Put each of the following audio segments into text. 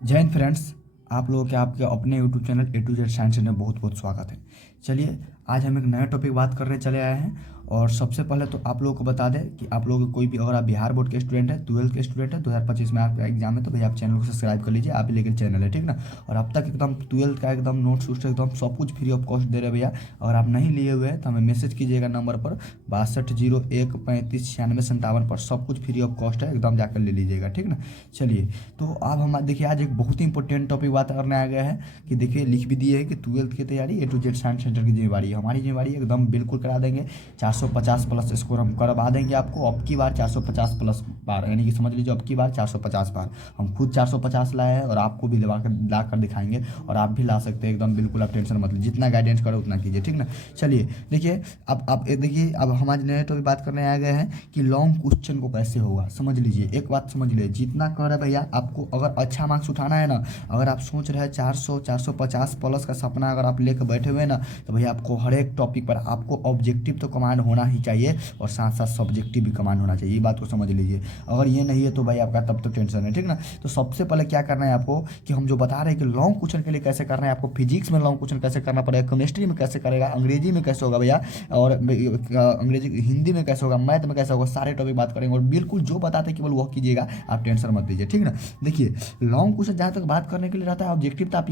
जय हिंद फ्रेंड्स। आप लोगों के आपके अपने YouTube channel A to Z science में बहुत बहुत स्वागत है। चलिए, आज हम एक नया टॉपिक बात करने चले आए हैं। और सबसे पहले तो आप लोगों को बता दें कि आप लोगों को कोई भी, अगर आप बिहार बोर्ड के स्टूडेंट है, 12th के स्टूडेंट है, 2025 में आपका एग्जाम है, तो भैया आप चैनल को सब्सक्राइब कर लीजिए। आप ही लेकिन चैनल है, ठीक ना। और अब तक एकदम 12th का एकदम नोट्स वोट्स एकदम सब कुछ फ्री ऑफ कॉस्ट दे रहे हैं भैया। अगर आप नहीं लिए हुए हैं तो हमें मैसेज कीजिएगा नंबर पर 6201359657 पर। सब कुछ फ्री ऑफ कॉस्ट है, एकदम जाकर ले लीजिएगा, ठीक ना। चलिए, तो अब हम देखिए आज एक बहुत ही इंपॉर्टेंट टॉपिक बात करने आ गया है कि देखिए लिख भी दिए है कि 12th की तैयारी ए टू जेड साइंस सेंटर की जिम्मेवारी है। हमारी जिम्मेवारी एकदम बिल्कुल करा देंगे। 450 प्लस स्कोर हम करवा देंगे आपको। अब की बार 450 प्लस बार, यानी कि समझ लीजिए अब की बार 450 बार। हम खुद 450 लाए हैं और आपको भी ला कर दिखाएंगे। और आप भी ला सकते हैं एकदम बिल्कुल, आप टेंशन मत लीजिए। जितना गाइडेंस करो उतना कीजिए, ठीक ना। चलिए देखिए, अब आप देखिए, अब हमारे नए टॉपिक बात करने आ गए हैं कि लॉन्ग क्वेश्चन को कैसे होगा। समझ लीजिए, एक बात समझ लीजिए, जितना कर है भैया आपको, अगर अच्छा मार्क्स उठाना है ना, अगर आप सोच रहे हैं 400 450 प्लस का सपना अगर आप लेकर बैठे हुए हैं ना, तो भैया आपको हर एक टॉपिक पर आपको ऑब्जेक्टिव तो कमांड होना ही चाहिए और साथ साथ सब्जेक्टिव भी कमांड होना चाहिए। ये बात को समझ लीजिए। अगर ये नहीं है तो भाई आपका तब तो टेंशन है, ठीक ना। तो सबसे पहले क्या करना है आपको कि हम जो बता रहे हैं कि लॉन्ग क्वेश्चन के लिए कैसे करना है, आपको फिजिक्स में लॉन्ग क्वेश्चन कैसे करना पड़ेगा, केमिस्ट्री में कैसे करेगा, अंग्रेजी में कैसे होगा भैया, और अंग्रेजी हिंदी में कैसे होगा, मैथ में कैसे होगा, सारे टॉपिक बात करेंगे। और बिल्कुल जो बताते हैं केवल वह कीजिएगा, आप टेंशन मत लीजिए, ठीक ना। देखिए, लॉन्ग क्वेश्चन जहाँ तक बात करने के लिए रहता है, ऑब्जेक्टिव तो आप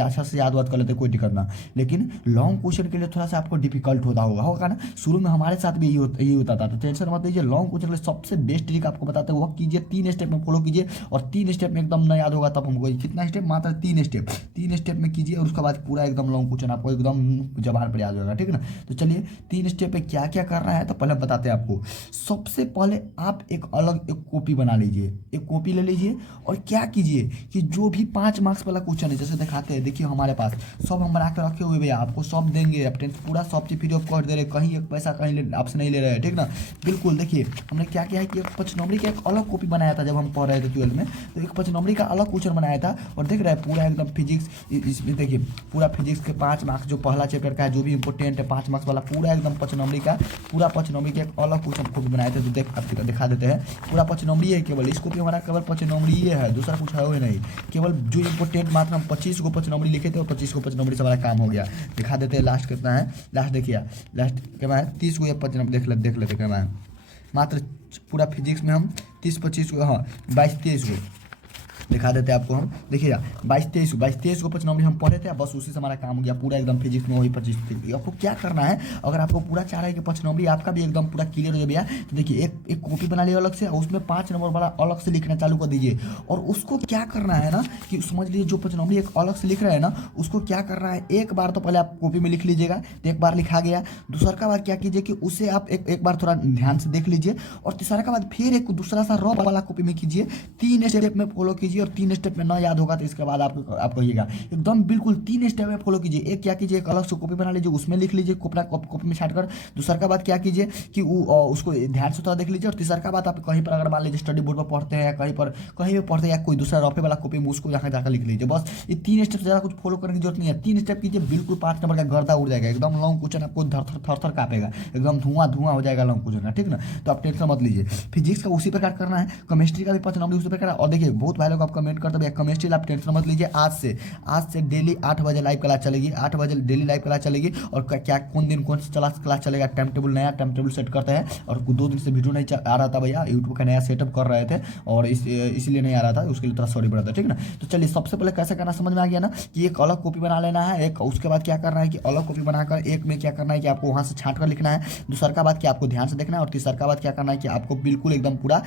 अच्छा से याद वाद कर लेते, कोई दिक्कत ना। लेकिन लॉन्ग क्वेश्चन के लिए थोड़ा सा आपको डिफिकल्ट होगा ना। शुरू में हमारे साथ भी यही होता था, तो टेंशन मत लीजिए। लॉन्ग क्वेश्चन के लिए सबसे बेस्ट ट्रिक आपको बताते हैं, वो कीजिए 3 स्टेप में फॉलो कीजिए। और 3 स्टेप में एकदम ना याद होगा तब हमको, कितना स्टेप, मात्र 3 स्टेप, 3 स्टेप में कीजिए। और उसके बाद पूरा एकदम लॉन्ग क्वेश्चन आपको एकदम जबान पर याद होगा, ठीक ना। तो चलिए, 3 स्टेप पे क्या क्या करना है तो पहले बताते हैं आपको। सबसे पहले आप एक अलग एक कॉपी बना लीजिए, एक कॉपी ले लीजिए। और क्या कीजिए कि जो भी 5 मार्क्स वाला क्वेश्चन है, जैसे दिखाते हैं, देखिए हमारे पास सब हम बना के रखे हुए भैया, आपको सब देंगे। आप पूरा सब चीज फ्री ऑफ कॉस्ट दे रहे हैं, कहीं एक पैसा कहीं आपसे नहीं ले रहे हैं, ठीक ना। बिल्कुल, देखिए हमने क्या किया है कि एक 5 नंबरी का एक अलग कॉपी बनाया था जब हम पढ़ रहे थे 12th में। तो एक 5 नंबरी का अलग क्वेश्चन बनाया था। और देख रहे हैं पूरा एकदम फिजिक्स, इसमें देखिए पूरा फिजिक्स के 5 मार्क्स जो पहला चैप्टर का है, जो भी इंपॉर्टेंट है 5 मार्क्स वाला, पूरा एकदम 5 नंबरी का, पूरा 5 नंबरी का एक अलग क्वेश्चन कॉपी बनाए थे। जो आपको दिखा देते हैं, पूरा 5 नंबरी है केवल। इस कॉपी हमारा केवल 5 नंबरी ही है, दूसरा कुछ है ही नहीं। केवल जो इंपॉर्टेंट मात्र हम 25 को 5 नंबरी लिखे थे और 25 को 5 नंबरी से हमारा काम हो गया। दिखा देते हैं लास्ट कितना है। लास्ट देखिए, लास्ट क्या है, 30 को या 5 नंबर देख लेते क्या है। मात्र पूरा फिजिक्स में हम 30 25 को, हाँ 22 23 को दिखा देते हैं आपको हम। देखिए 22 23 को 5 नंबरी हम पढ़े थे, बस उसी से हमारा काम हो गया। पूरा एकदम फिजिक्स में वही 25 आपको क्या करना है, अगर आपको पूरा चाह रहा है कि 5 नंबरी आपका भी एकदम पूरा क्लियर हो जाए भैया, तो देखिए एक एक कॉपी बना लिया अलग से, और उसमें 5 नंबर वाला अलग से लिखना चालू कर दीजिए। और उसको क्या करना है ना कि समझ लीजिए, जो 5 नंबरी एक अलग से लिख रहे हैं ना, उसको क्या करना है, एक बार तो पहले आप कॉपी में लिख लीजिएगा, तो एक बार लिखा गया। दूसरा का बाद क्या कीजिए कि उसे आप एक बार थोड़ा ध्यान से देख लीजिए। और तीसरा का बाद फिर एक दूसरा सा रॉ वाला कॉपी में कीजिए। 3 स्टेप में फॉलो कीजिए, और 3 स्टेप में ना याद होगा तो इसके बाद आप कहिएगा। एकदम बिल्कुल 3 स्टेप में फॉलो कीजिए। एक क्या कीजिए, एक अलग से कॉपी बना लीजिए, उसमें लिख लीजिए कॉपी में छाट कर। दूसरा का बात क्या कीजिए कि उसको ध्यान से थोड़ा देख लीजिए। और तीसरा का बात, आप कहीं पर अगर मान लीजिए स्टडी बोर्ड पर पढ़ते हैं, कहीं भी पढ़ते हैं, या कोई दूसरा रफे वाला कॉपी में उसको यहाँ जाकर लिख लीजिए। बस ये 3 स्टेप, ज़्यादा कुछ फॉलो करने की जरूरत नहीं है। 3 स्टेप कीजिए, बिल्कुल 5 नंबर का गर्दा उड़ जाएगा। एकदम लॉन्ग क्वेश्चन आपको थर थर कापेगा, एकदम धुआं हो जाएगा लॉन्ग क्वेश्चन का, ठीक ना। तो आप टेंशन मत लीजिए। फिजिक्स का उसी प्रकार करना है, केमिस्ट्री का भी 5 नंबर उसी प्रकार। और देखिए बहुत भाई लोग आप कमेंट करते हैं केमिस्ट्री, आप टेंशन मत लीजिए। आज से डेली 8 बजे लाइव क्लास चलेगी, 8 बजे डेली लाइव क्लास चलेगी। और क्या कौन दिन कौन सा क्लास चलेगा, टाइम टेबल, नया टाइम टेबल सेट करते हैं। और 2 दिन से वीडियो नहीं आ रहा था भैया, यूट्यूब का नया सेटअप कर रहे थे और इसलिए नहीं आ रहा था, उसके लिए थोड़ा सॉरी बोला था, ठीक ना। तो चलिए, सबसे पहले कैसे करना समझ में आ गया ना कि एक अलग कॉपी बना लेना है। एक उसके बाद क्या करना है कि अलग कॉपी बनाकर एक में क्या करना है कि आपको वहाँ से छांट कर लिखना है। दूसरा का बात कि आपको ध्यान से देखना है। और तीसरा का बात क्या करना है कि आपको बिल्कुल एकदम पूरा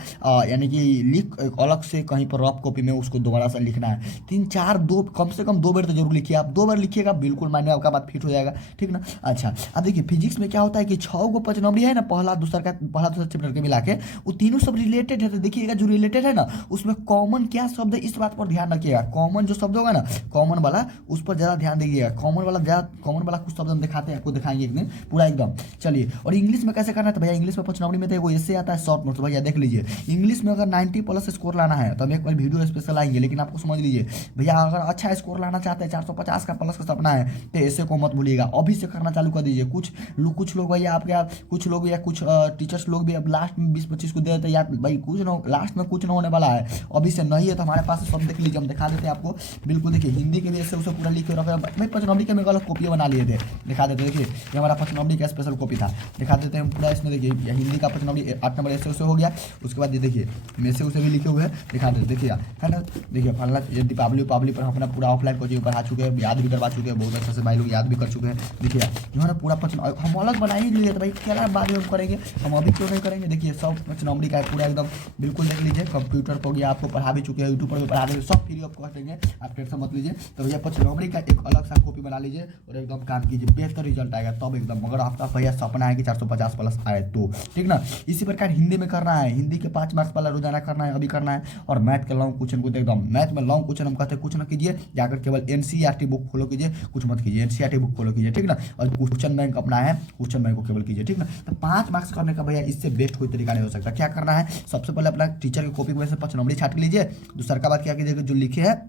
यानी कि लिख अलग से कहीं पर रफ कॉपी में उसको दोबारा से लिखना है। 3 4 2 कम से कम 2 बार तो जरूर लिखिए। आप 2 बार लिखिएगा, बिल्कुल मानिए आपका बात फिट हो जाएगा, ठीक ना। अच्छा, अब देखिए फिजिक्स में क्या होता है कि 6 को 5 नंबरी है ना, पहला दूसरा चैप्टर के मिला के, वो तीनों सब रिलेटेड है। तो देखिएगा जो रिलेटेड है ना, उसमें कॉमन क्या शब्द है, इस बात पर ध्यान रखिएगा। कॉमन जो शब्द होगा ना, कॉमन वाला, उस पर ज़्यादा ध्यान दीजिएगा। कॉमन वाला कुछ शब्द हम दिखाते हैं, आपको दिखाएंगे एक दिन पूरा एकदम। चलिए, और इंग्लिश में कैसे करना है तो भैया, इंग्लिश में 5 नंबरी में तो वो ऐसे आता है शॉर्ट नोट्स, भैया देख लीजिए। इंग्लिश में अगर 90 प्लस स्कोर लाना है तो हम एक बार वीडियो स्पेशल आएंगे, लेकिन आपको समझ लीजिए भैया अगर अच्छा स्कोर लाना चाहते हैं, 450 का प्लस का सपना है, तो ऐसे को मत भूलिएगा, अभी से करना चालू कर दीजिए। कुछ लोग भैया आपके कुछ लोग या कुछ टीचर्स लोग भी अब लास्ट में 20-25 को दे देते हैं यार भाई, कुछ ना लास्ट में कुछ ना होने वाला है, अभी से नहीं है तो हमारे पास सब देख लीजिए, हम दिखा देते हैं आपको। बिल्कुल देखिए हिंदी के भी ऐसे उसे पूरा लिखे रखा है भाई, 5 नंबर के में गलत कॉपी बना लिए थे, दिखा देते देखिए, ये हमारा 5 नंबर का स्पेशल कॉपी था, दिखा देते हैं पूरा इसमें। देखिए हिंदी का 5 नंबर 8 नंबर ऐसे उसे हो गया, उसके बाद ये देखिए में से उसे भी लिखे हुए हैं, दिखा देते देखिए है ना। देखिए फलना दीपावली पर अपना पूरा ऑफलाइन कोचिंग पढ़ा चुके हैं, याद भी करवा चुके हैं, बहुत अच्छा से भाई लोग याद भी कर चुके हैं। देखिए जो है ना पूरा 5 हम अलग बना ही लिए, तो भाई क्या बाद में हम करेंगे, हम अभी क्यों नहीं करेंगे। देखिए सब 5 नंबर का पूरा एकदम बिल्कुल देख लीजिए, कंप्यूटर पर गया आपको पढ़ा भी चुके हैं, यूट्यूब पर भी पढ़ा देंगे, सब फ्री ऑफ कॉस्ट देंगे, आप टेंशन मत लीजिए। तो भैया 5 नंबर का एक अलग सा कॉपी बना लीजिए और एकदम काम कीजिए, बेहतर रिजल्ट आएगा तब एकदम। अगर आपका भैया सपना है कि 450 प्लस आए तो ठीक ना। इसी प्रकार हिंदी में करना है, हिंदी के 5 मार्क्स वाला रोजाना करना है, अभी करना है। और मैथ के लॉन्ग क्वेश्चन को तो एकदम, मैथ में लॉन्ग क्वेश्चन हम कहते हैं कुछ ना कीजिए, जाकर केवल एनसीईआरटी बुक फॉलो कीजिए, कुछ मत कीजिए, एनसीईआरटी बुक फॉलो कीजिए ठीक ना। और क्वेश्चन बैंक अपना है, क्वेश्चन बैंक को केवल कीजिए ठीक ना। तो 5 मार्क्स करने का भैया इससे बेस्ट कोई तरीका नहीं हो सकता। क्या करना है, सबसे पहले अपना टीचर की कॉपी में से 5 नंबर छाट लीजिए। दूसरा का बात क्या कीजिएगा, जो लिखे है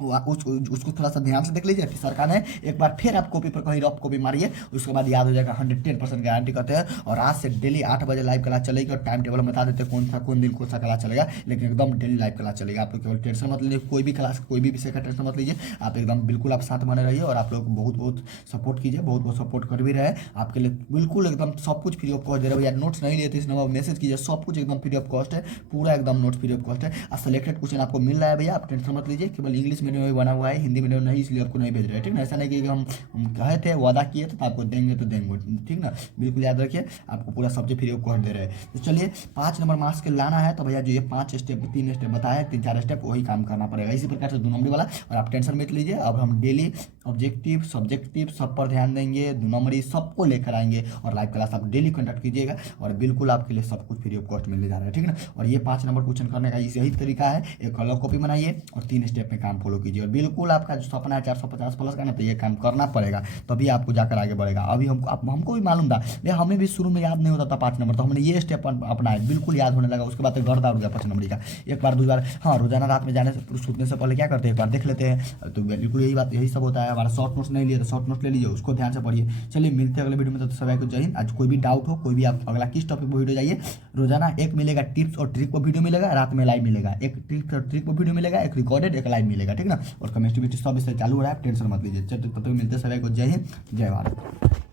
उसको थोड़ा सा ध्यान से देख लीजिए, फिर सरकार ने एक बार फिर आप कॉपी पर कहीं रफ कॉपी मारिए, उसके बाद याद हो जाएगा, 110% गारंटी करते हैं। और आज से डेली 8 बजे लाइव क्लास चलेगी, और टाइम टेबल हम बता देते हैं कौन दिन कौन सा क्लास चलेगा, लेकिन एकदम डेली लाइव क्लास चलेगा। आप लोग केवल टेंशन मत लीजिए, कोई भी क्लास कोई भी विषय का टेंशन मत लीजिए, आप एकदम बिल्कुल आप साथ बने रहिए। और आप लोग बहुत बहुत सपोर्ट कीजिए, बहुत बहुत सपोर्ट कर भी रहे आपके लिए, बिल्कुल एकदम सब कुछ फ्री ऑफ कॉस्ट दे रहे भैया। नोट्स नहीं लेते इस नंबर मैसेज कीजिए, सब कुछ एकदम फ्री ऑफ कॉस्ट है, पूरा एकदम नोट्स फ्री ऑफ कॉस्ट है। और सिलेक्टेड क्वेश्चन आपको मिल रहा है भैया, आप टेंशन मत लीजिए। केवल इंग्लिश मीडियम में बना हुआ है, हिंदी मीडियम नहीं, इसलिए आपको नहीं भेज रहे ठीक ना। ऐसा नहीं कि हम कहे थे वादा किए थे तो आपको देंगे तो देंगे ठीक ना, बिल्कुल याद रखिए, आपको पूरा सब्जेक्ट फ्री ऑफ कॉस्ट दे रहे हैं। तो चलिए 5 नंबर मार्क्स के लाना है तो भैया जो ये 5 स्टेप 3 स्टेप बताया, 3-4 स्टेप वही काम करना पड़ेगा, इसी प्रकार से 2 नंबर वाला। और आप टेंशन मत लीजिए, अब हम डेली ऑब्जेक्टिव सब्जेक्टिव सब पर ध्यान देंगे, 2 नंबरी सबको लेकर आएंगे, और लाइव क्लास आप डेली कंडक्ट कीजिएगा, और बिल्कुल आपके लिए सब कुछ फ्री ऑफ कॉस्ट मिलने जा रहा है ठीक ना। और ये 5 नंबर क्वेश्चन करने का यही तरीका है, एक अलग कॉपी बनाइए और 3 स्टेप में काम फॉलो कीजिए, और बिल्कुल आपका जो सपना है 450 प्लस का ना, तो ये काम करना पड़ेगा, तभी आपको जाकर आगे बढ़ेगा। अभी हमको भी मालूम था भैया, हमें भी शुरू में याद नहीं होता था 5 नंबर, तो हमने ये स्टेप अपनाया, बिल्कुल याद होने लगा। उसके बाद तो घर उड़ गया 5 नंबर का, एक बार 2 बार। हाँ रोजाना रात में जाने से सोचने से पहले क्या करते हैं, एक बार देख लेते हैं, तो बिल्कुल यही बात, यही सब होता है। हमारा शॉर्ट नोट्स नहीं लिए तो शॉर्ट नोट्स ले लीजिए, उसको ध्यान से पढ़िए। चलिए मिलते हैं अगले वीडियो में, तो सभी को जय हिंद। आज कोई भी डाउट हो, कोई भी आप अगला किस टॉपिक पर वीडियो जाइए, रोजाना एक मिलेगा टिप्स और ट्रिक पर वीडियो मिलेगा, रात में लाइव मिलेगा, एक टिप्स और ट्रिक पर वीडियो मिलेगा, एक रिकॉर्डेड एक लाइव मिलेगा ठीक ना। और केमिस्ट्री सब इससे चालू हो रहा है, टेंशन मत लीजिए। तब तक मिलते हैं, सभी को जय हिंद जय भारत।